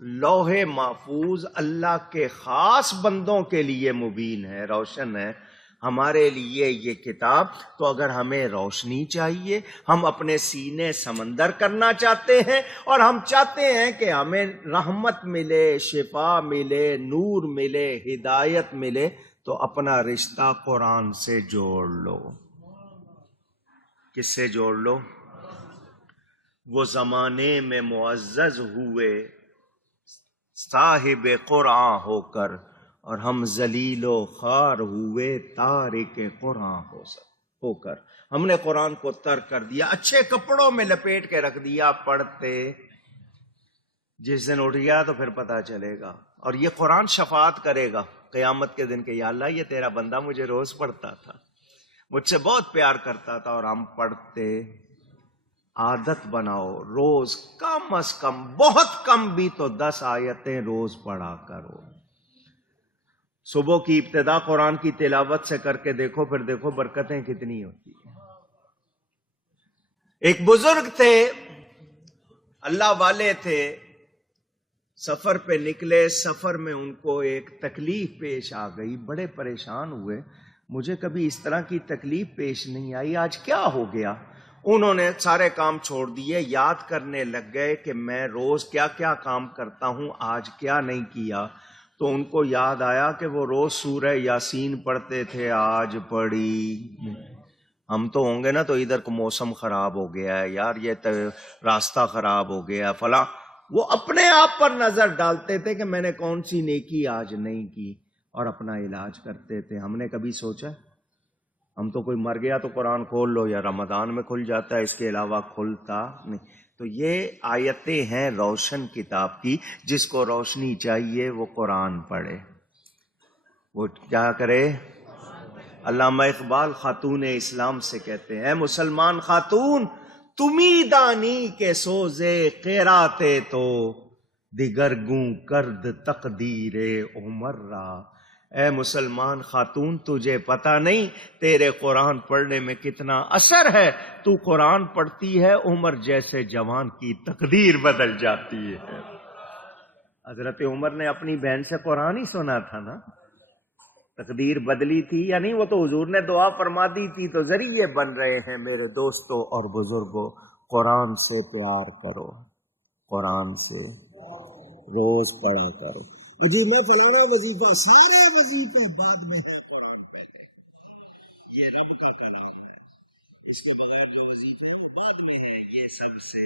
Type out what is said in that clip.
لوح محفوظ اللہ کے خاص بندوں کے لیے مبین ہے، روشن ہے، ہمارے لیے یہ کتاب۔ تو اگر ہمیں روشنی چاہیے، ہم اپنے سینے سمندر کرنا چاہتے ہیں، اور ہم چاہتے ہیں کہ ہمیں رحمت ملے، شفا ملے، نور ملے، ہدایت ملے، تو اپنا رشتہ قرآن سے جوڑ لو۔ کس سے جوڑ لو؟ وہ زمانے میں معزز ہوئے صاحب قرآن ہو کر، اور ہم ذلیل و خوار ہوئے تارک قرآن ہو کر۔ ہم نے قرآن کو ترک کر دیا، اچھے کپڑوں میں لپیٹ کے رکھ دیا، پڑھتے، جس دن اٹھ گیا تو پھر پتا چلے گا۔ اور یہ قرآن شفاعت کرے گا قیامت کے دن کہ یا اللہ یہ تیرا بندہ مجھے روز پڑھتا تھا، مجھ سے بہت پیار کرتا تھا، اور ہم پڑھتے۔ عادت بناؤ، روز کم از کم، بہت کم بھی تو 10 آیتیں روز پڑھا کرو۔ صبح کی ابتدا قرآن کی تلاوت سے کر کے دیکھو، پھر دیکھو برکتیں کتنی ہوتی ہیں۔ ایک بزرگ تھے، اللہ والے تھے، سفر پہ نکلے، سفر میں ان کو ایک تکلیف پیش آ گئی، بڑے پریشان ہوئے، مجھے کبھی اس طرح کی تکلیف پیش نہیں آئی، آج کیا ہو گیا؟ انہوں نے سارے کام چھوڑ دیے، یاد کرنے لگ گئے کہ میں روز کیا کیا کام کرتا ہوں، آج کیا نہیں کیا۔ تو ان کو یاد آیا کہ وہ روز سورہ یاسین پڑھتے تھے، آج پڑھی۔ ہم تو ہوں گے نا تو ادھر کو موسم خراب ہو گیا ہے یار، یہ راستہ خراب ہو گیا فلاں، وہ اپنے آپ پر نظر ڈالتے تھے کہ میں نے کون سی نیکی آج نہیں کی، اور اپنا علاج کرتے تھے۔ ہم نے کبھی سوچا؟ ہم تو کوئی مر گیا تو قرآن کھول لو، یا رمضان میں کھل جاتا ہے، اس کے علاوہ کھلتا نہیں۔ تو یہ آیتیں ہیں روشن کتاب کی، جس کو روشنی چاہیے وہ قرآن پڑھے، وہ کیا کرے؟ علامہ اقبال خاتون اسلام سے کہتے ہیں، مسلمان خاتون تمی دانی کے سوزے قیراتے تو، دیگر گوں کرد تقدیر عمر را۔ اے مسلمان خاتون، تجھے پتہ نہیں تیرے قرآن پڑھنے میں کتنا اثر ہے، تو قرآن پڑھتی ہے، عمر جیسے جوان کی تقدیر بدل جاتی ہے۔ حضرت عمر نے اپنی بہن سے قرآن ہی سنا تھا نا، تقدیر بدلی تھی یا نہیں؟ وہ تو حضور نے دعا فرما دی تھی۔ تو ذریعے بن رہے ہیں میرے دوستوں اور بزرگوں، قرآن سے پیار کرو، قرآن سے روز پڑھا کرو۔ جی میں فلانا وظیفہ، سارے وظیفے بعد میں ہے، قرآن پہلے۔ یہ رب کا کلام ہے، اس کے بغیر جو وظیفے ہیں بعد میں ہیں، یہ سب سے